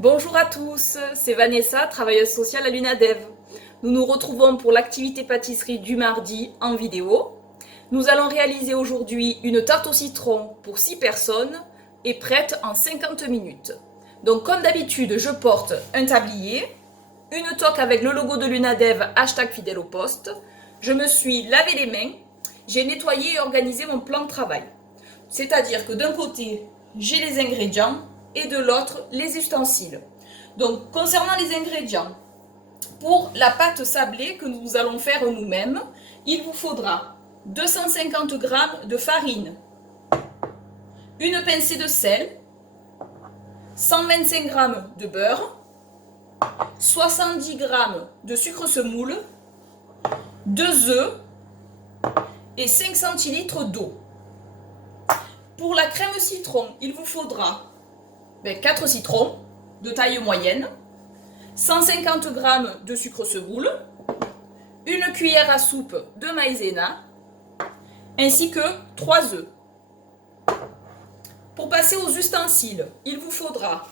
Bonjour à tous, c'est Vanessa, travailleuse sociale à l'UNADEV. Nous nous retrouvons pour l'activité pâtisserie du mardi en vidéo. Nous allons réaliser aujourd'hui une tarte au citron pour 6 personnes et prête en 50 minutes. Donc comme d'habitude, je porte un tablier, une toque avec le logo de l'UNADEV, #fidèle au poste. Je me suis lavé les mains, j'ai nettoyé et organisé mon plan de travail. C'est-à-dire que d'un côté, j'ai les ingrédients et de l'autre, les ustensiles. Donc, concernant les ingrédients, pour la pâte sablée que nous allons faire nous-mêmes, il vous faudra 250 g de farine, une pincée de sel, 125 g de beurre, 70 g de sucre semoule, 2 œufs et 5 centilitres d'eau. Pour la crème citron, il vous faudra 4 citrons de taille moyenne, 150 g de sucre semoule, une cuillère à soupe de maïzena, ainsi que 3 œufs. Pour passer aux ustensiles, il vous faudra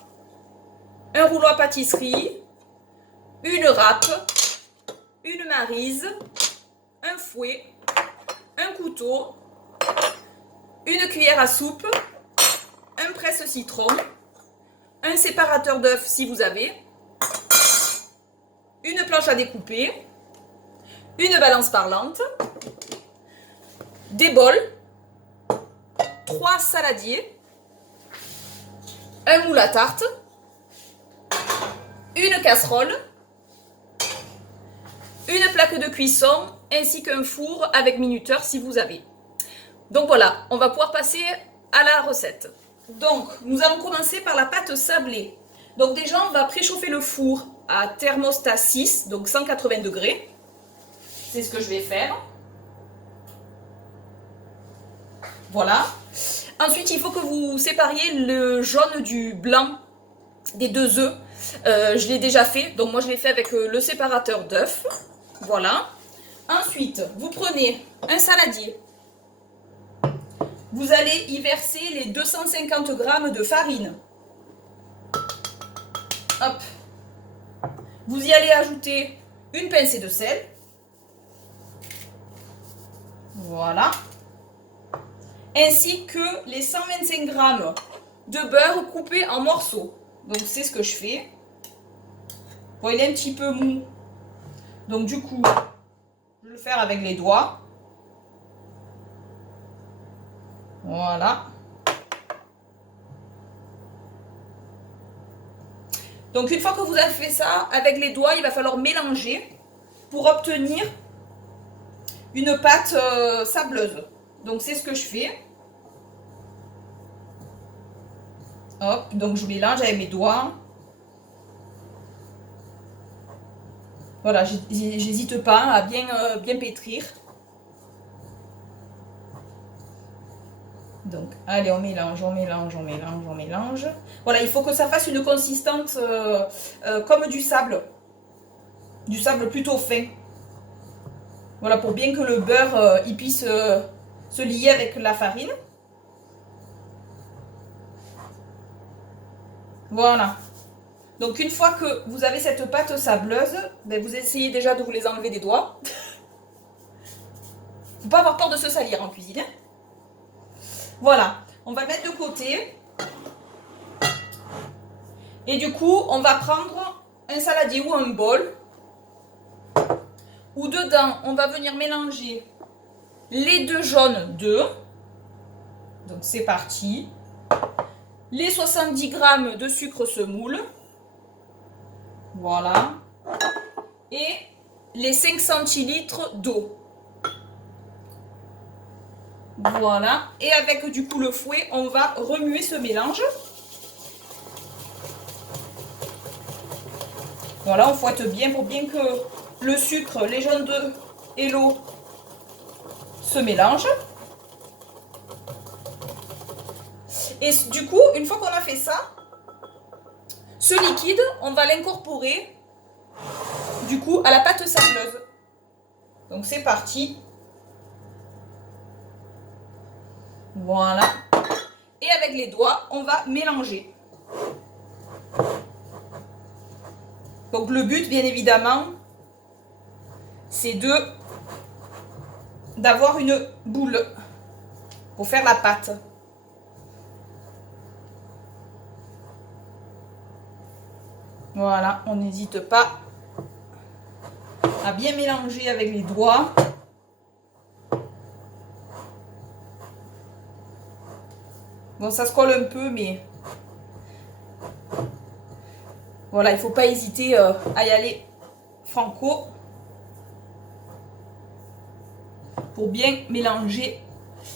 un rouleau à pâtisserie, une râpe, une maryse, un fouet, un couteau, une cuillère à soupe, un presse-citron, un séparateur d'œufs si vous avez, une planche à découper, une balance parlante, des bols, 3 saladiers, un moule à tarte, une casserole, une plaque de cuisson ainsi qu'un four avec minuteur si vous avez. Donc voilà, on va pouvoir passer à la recette. Donc, nous allons commencer par la pâte sablée. Donc déjà, on va préchauffer le four à thermostat 6, donc 180 degrés. C'est ce que je vais faire. Voilà. Ensuite, il faut que vous sépariez le jaune du blanc des 2 œufs. Je l'ai déjà fait, donc moi je l'ai fait avec le séparateur d'œufs. Voilà. Ensuite, vous prenez un saladier. Vous allez y verser les 250 g de farine. Hop. Vous y allez ajouter une pincée de sel. Voilà. Ainsi que les 125 g de beurre coupé en morceaux. Donc c'est ce que je fais. Bon, il est un petit peu mou. Donc du coup, je vais le faire avec les doigts. Voilà. Donc une fois que vous avez fait ça, avec les doigts, il va falloir mélanger pour obtenir une pâte sableuse. Donc c'est ce que je fais. Hop, donc je mélange avec mes doigts. Voilà, j'hésite pas à bien pétrir. Donc, allez, on mélange, on mélange, on mélange, on mélange. Voilà, il faut que ça fasse une consistance comme du sable. Du sable plutôt fin. Voilà, pour bien que le beurre il puisse se lier avec la farine. Voilà. Donc, une fois que vous avez cette pâte sableuse, vous essayez déjà de vous les enlever des doigts. Faut pas avoir peur de se salir en cuisine. Voilà, on va le mettre de côté. Et du coup, on va prendre un saladier ou un bol où dedans, on va venir mélanger les 2 jaunes d'œufs. Donc c'est parti. Les 70 g de sucre semoule. Voilà. Et les 5 centilitres d'eau. Voilà. Et avec du coup le fouet, on va remuer ce mélange. Voilà, on fouette bien pour bien que le sucre, les jaunes d'œufs et l'eau se mélangent. Et du coup, une fois qu'on a fait ça, ce liquide, on va l'incorporer du coup à la pâte sableuse. Donc c'est parti. Voilà. Et avec les doigts, on va mélanger. Donc le but, bien évidemment, c'est d'avoir une boule pour faire la pâte. Voilà, on n'hésite pas à bien mélanger avec les doigts. Bon, ça se colle un peu, mais voilà, il ne faut pas hésiter à y aller franco pour bien mélanger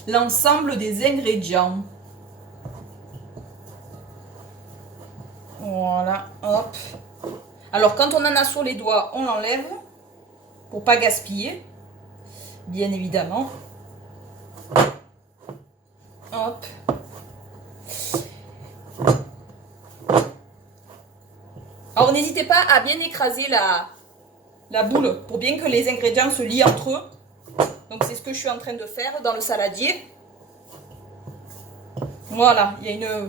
l'ensemble des ingrédients. Voilà, hop. Alors, quand on en a sur les doigts, on l'enlève pour pas gaspiller, bien évidemment. Hop. Alors, n'hésitez pas à bien écraser la boule pour bien que les ingrédients se lient entre eux. Donc, c'est ce que je suis en train de faire dans le saladier. Voilà, il y a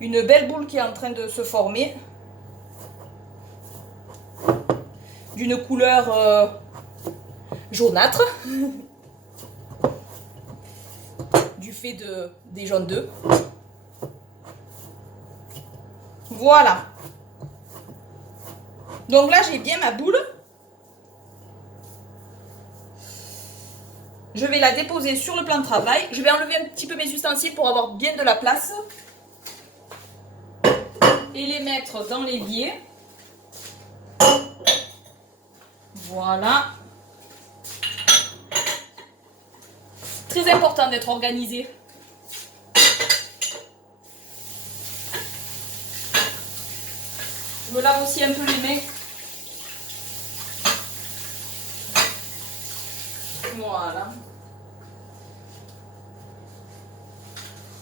une belle boule qui est en train de se former. D'une couleur jaunâtre. Du fait des jaunes d'œufs. Voilà. Donc là, j'ai bien ma boule. Je vais la déposer sur le plan de travail. Je vais enlever un petit peu mes ustensiles pour avoir bien de la place. Et les mettre dans l'évier. Voilà. Très important d'être organisé. Je me lave aussi un peu les mains. Voilà.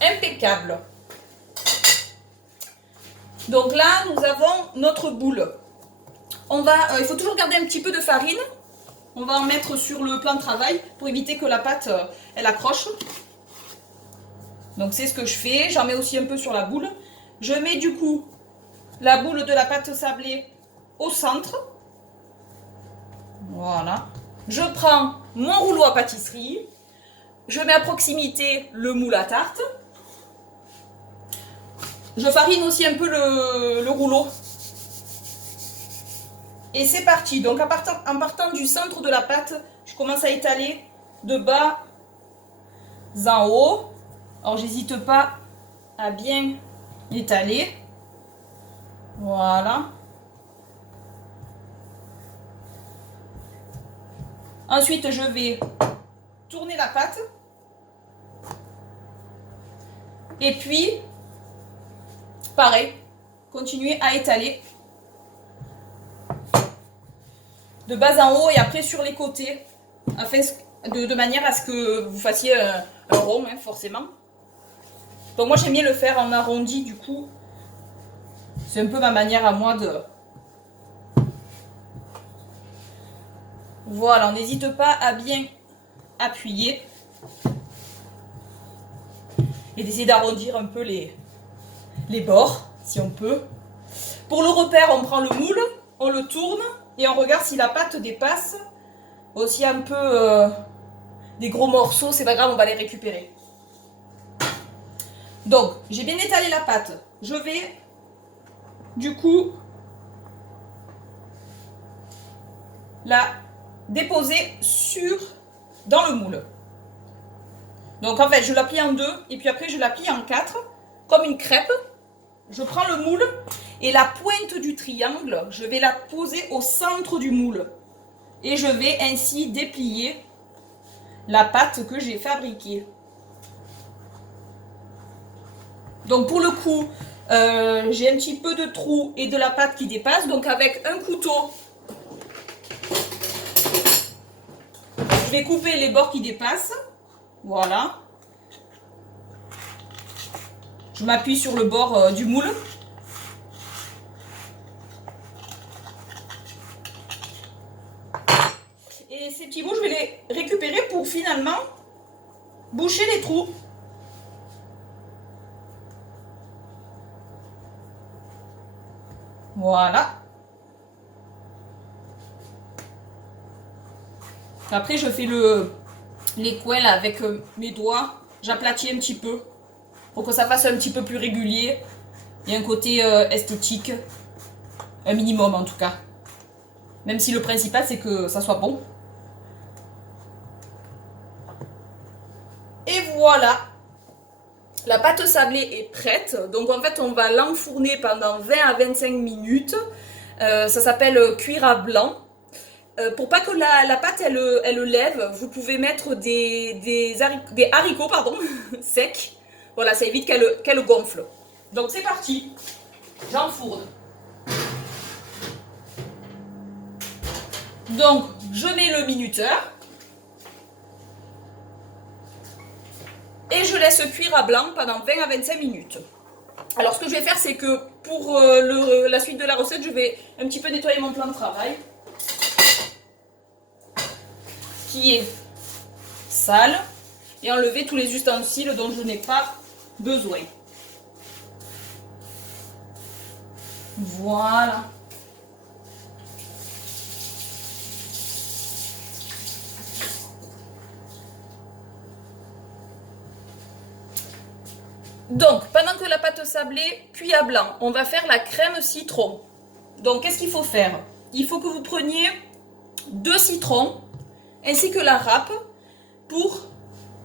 Impeccable. Donc là, nous avons notre boule. Il faut toujours garder un petit peu de farine. On va en mettre sur le plan de travail pour éviter que la pâte, elle accroche. Donc c'est ce que je fais. J'en mets aussi un peu sur la boule. Je mets du coup la boule de la pâte sablée au centre. Voilà. Je prends mon rouleau à pâtisserie. Je mets à proximité le moule à tarte. Je farine aussi un peu le rouleau. Et c'est parti. Donc en partant du centre de la pâte, je commence à étaler de bas en haut. Alors j'hésite pas à bien étaler. Voilà. Ensuite, je vais tourner la pâte. Et puis, pareil, continuer à étaler de bas en haut et après sur les côtés, afin de manière à ce que vous fassiez un rond, hein, forcément. Donc moi j'aime bien le faire en arrondi, du coup, c'est un peu ma manière à moi de... Voilà, on n'hésite pas à bien appuyer et d'essayer d'arrondir un peu les bords, si on peut. Pour le repère, on prend le moule, on le tourne et on regarde si la pâte dépasse aussi un peu des gros morceaux, c'est pas grave, on va les récupérer. Donc, j'ai bien étalé la pâte. Je vais, du coup, la déposer dans le moule. Donc, en fait, je la plie en deux et puis après, je la plie en quatre, comme une crêpe. Je prends le moule et la pointe du triangle, je vais la poser au centre du moule. Et je vais ainsi déplier la pâte que j'ai fabriquée. Donc pour le coup, j'ai un petit peu de trou et de la pâte qui dépasse. Donc avec un couteau, je vais couper les bords qui dépassent. Voilà. Je m'appuie sur le bord du moule. Et ces petits bouts, je vais les récupérer pour finalement boucher les trous. Voilà. Après, je fais les coins là, avec mes doigts. J'aplatis un petit peu pour que ça fasse un petit peu plus régulier. Il y a un côté esthétique. Un minimum en tout cas. Même si le principal, c'est que ça soit bon. Et voilà. La pâte sablée est prête. Donc en fait, on va l'enfourner pendant 20 à 25 minutes. Ça s'appelle cuire à blanc. Pour pas que la pâte elle lève, vous pouvez mettre des haricots pardon, secs. Voilà, ça évite qu'elle gonfle. Donc c'est parti. J'enfourne. Donc je mets le minuteur. Et je laisse cuire à blanc pendant 20 à 25 minutes. Alors ce que je vais faire, c'est que pour la suite de la recette, je vais un petit peu nettoyer mon plan de travail. Qui est sale. Et enlever tous les ustensiles dont je n'ai pas besoin. Voilà. Donc, pendant que la pâte sablée cuit à blanc, on va faire la crème citron. Donc, qu'est-ce qu'il faut faire? Il faut que vous preniez 2 citrons, ainsi que la râpe, pour,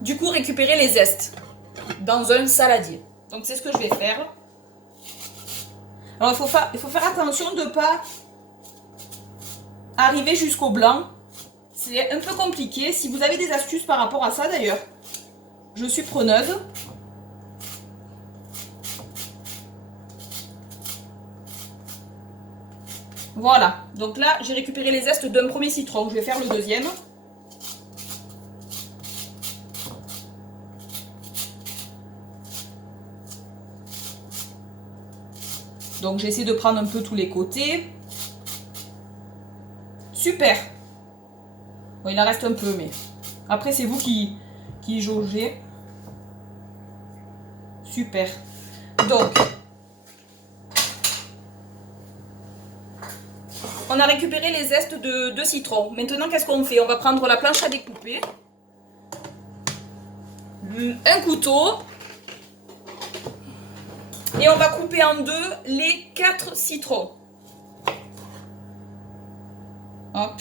du coup, récupérer les zestes dans un saladier. Donc, c'est ce que je vais faire. Alors, il faut faire attention de ne pas arriver jusqu'au blanc. C'est un peu compliqué. Si vous avez des astuces par rapport à ça, d'ailleurs, je suis preneuse. Voilà, donc là j'ai récupéré les zestes d'un premier citron, je vais faire le deuxième. Donc j'essaie de prendre un peu tous les côtés. Super. Bon, il en reste un peu, mais après c'est vous qui jaugez. Super. Donc, on a récupéré les zestes de citron. Maintenant, qu'est-ce qu'on fait? On va prendre la planche à découper, un couteau, et on va couper en deux les 4 citrons. Hop.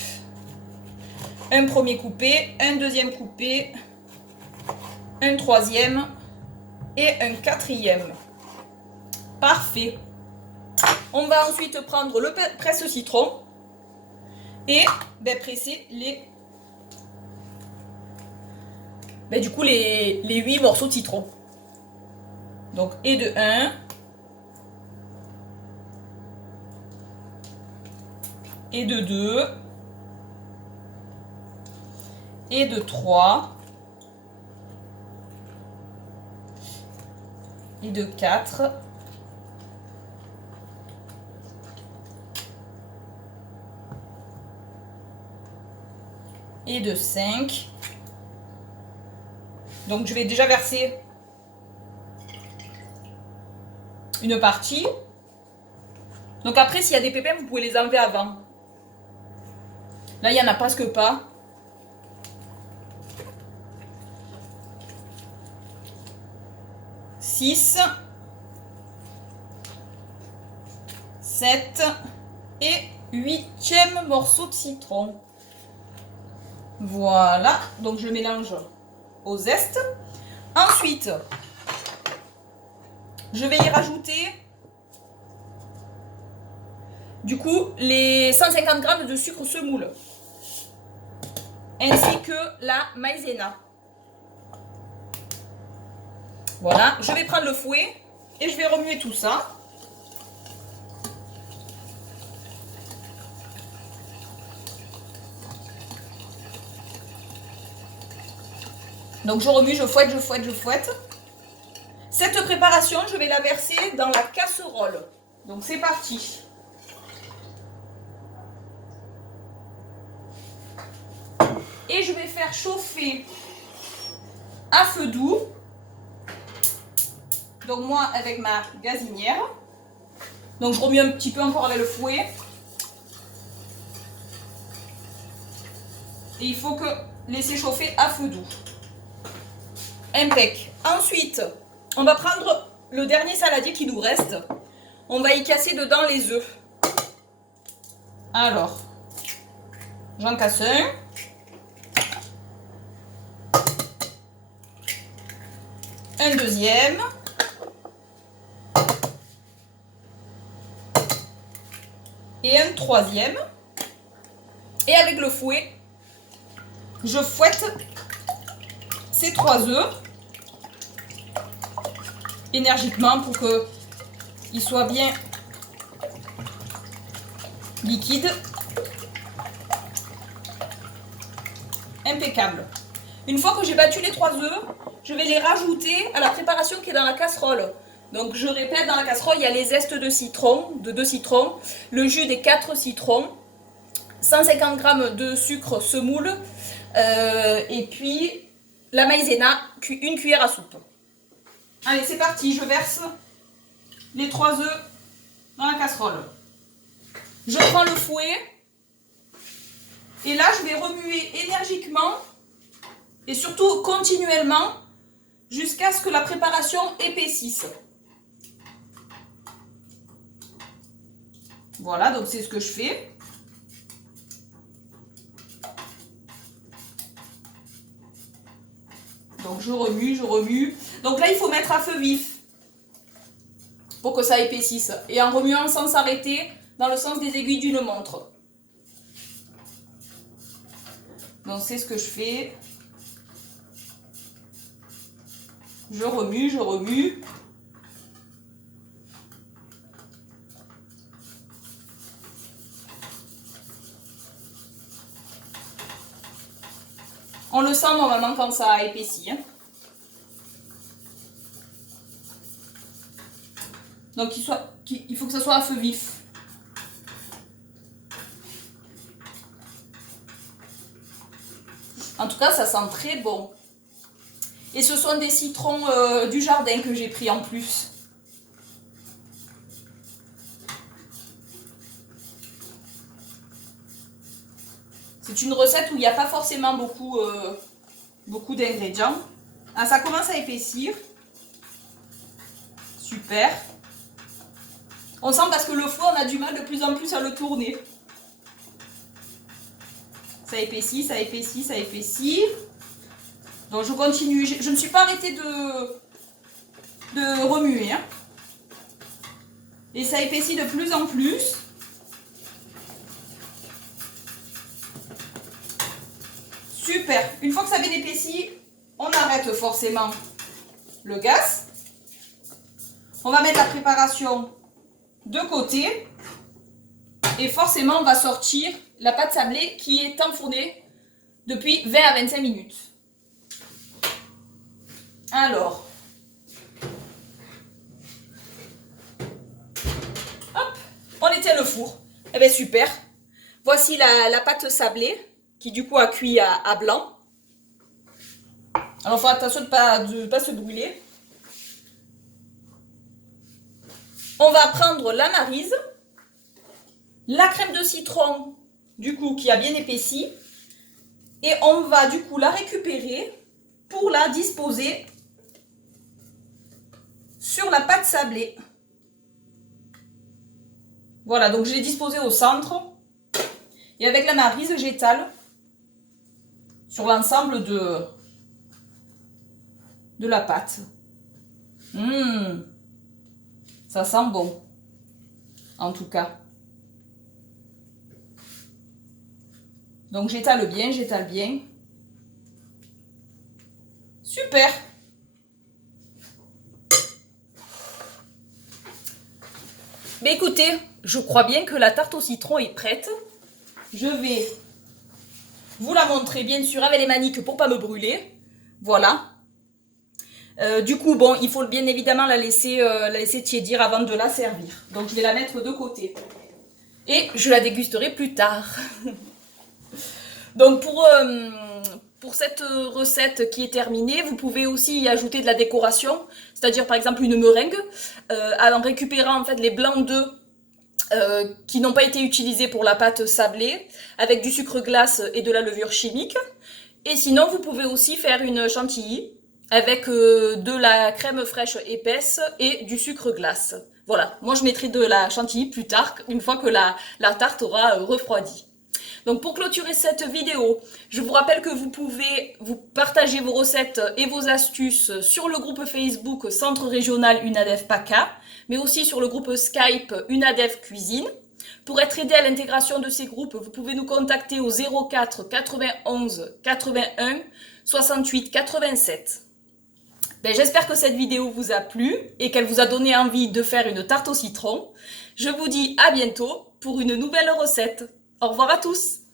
Un premier coupé, un deuxième coupé, un troisième et un quatrième. Parfait. On va ensuite prendre le presse-citron et presser du coup les 8 morceaux de citron. Donc, et de 1, et de 2, et de 3, et de 4, et de 5. Donc je vais déjà verser une partie. Donc après, s'il y a des pépins, vous pouvez les enlever avant. Là, il n'y en a presque pas. « 6, 7 et 8e morceau de citron. » Voilà, donc je mélange au zeste. Ensuite, je vais y rajouter du coup les 150 g de sucre semoule ainsi que la maïzena. Voilà, je vais prendre le fouet et je vais remuer tout ça. Donc je remue, je fouette, je fouette, je fouette. Cette préparation, je vais la verser dans la casserole. Donc c'est parti. Et je vais faire chauffer à feu doux. Donc moi avec ma gazinière. Donc je remue un petit peu encore avec le fouet. Et il faut que laisser chauffer à feu doux. Impec. Ensuite, on va prendre le dernier saladier qui nous reste. On va y casser dedans les œufs. Alors, j'en casse un. Un deuxième. Et un troisième. Et avec le fouet, je fouette ces 3 œufs énergiquement pour qu'ils soient bien liquides. Impeccable. Une fois que j'ai battu les 3 œufs, je vais les rajouter à la préparation qui est dans la casserole. Donc je répète, dans la casserole, il y a les zestes de citron, de 2 citrons, le jus des 4 citrons, 150 g de sucre semoule, et puis la maïzena, une cuillère à soupe. Allez, c'est parti, je verse les 3 œufs dans la casserole. Je prends le fouet, et là je vais remuer énergiquement, et surtout continuellement, jusqu'à ce que la préparation épaississe. Voilà, donc c'est ce que je fais. Donc je remue, je remue. Donc là, il faut mettre à feu vif pour que ça épaississe. Et en remuant sans s'arrêter dans le sens des aiguilles d'une montre. Donc c'est ce que je fais. Je remue, je remue. On le sent normalement quand ça a épaissi. Hein. Donc il faut que ça soit à feu vif. En tout cas, ça sent très bon. Et ce sont des citrons du jardin que j'ai pris en plus. C'est une recette où il n'y a pas forcément beaucoup d'ingrédients. Ah, ça commence à épaissir. Super. On sent parce que le fouet, on a du mal de plus en plus à le tourner. Ça épaissit, ça épaissit, ça épaissit. Donc je continue. Je ne suis pas arrêtée de remuer. Hein. Et ça épaissit de plus en plus. Super. Une fois que ça a bien épaissi, on arrête forcément le gaz. On va mettre la préparation de côté. Et forcément, on va sortir la pâte sablée qui est enfournée depuis 20 à 25 minutes. Alors, hop, on éteint le four. Eh bien super. Voici la pâte sablée qui du coup a cuit à blanc. Alors, il faut attention de pas se brûler. On va prendre la maryse, la crème de citron du coup qui a bien épaissi et on va du coup la récupérer pour la disposer sur la pâte sablée. Voilà, donc je l'ai disposée au centre et avec la maryse j'étale sur l'ensemble de la pâte. Ça sent bon, en tout cas. Donc j'étale bien, j'étale bien. Super! Mais écoutez, je crois bien que la tarte au citron est prête. Je vais vous la montrer bien sûr avec les maniques pour pas me brûler. Voilà. Du coup, bon, il faut bien évidemment la laisser tiédir avant de la servir. Donc je vais la mettre de côté. Et je la dégusterai plus tard. Donc pour cette recette qui est terminée, vous pouvez aussi y ajouter de la décoration, c'est-à-dire par exemple une meringue, en récupérant en fait les blancs d'œufs qui n'ont pas été utilisés pour la pâte sablée, avec du sucre glace et de la levure chimique. Et sinon, vous pouvez aussi faire une chantilly avec de la crème fraîche épaisse et du sucre glace. Voilà, moi je mettrai de la chantilly plus tard, une fois que la tarte aura refroidi. Donc pour clôturer cette vidéo, je vous rappelle que vous pouvez vous partager vos recettes et vos astuces sur le groupe Facebook Centre Régional UNADEF PACA, mais aussi sur le groupe Skype UNADEF Cuisine. Pour être aidé à l'intégration de ces groupes, vous pouvez nous contacter au 04 91 81 68 87. J'espère que cette vidéo vous a plu et qu'elle vous a donné envie de faire une tarte au citron. Je vous dis à bientôt pour une nouvelle recette. Au revoir à tous!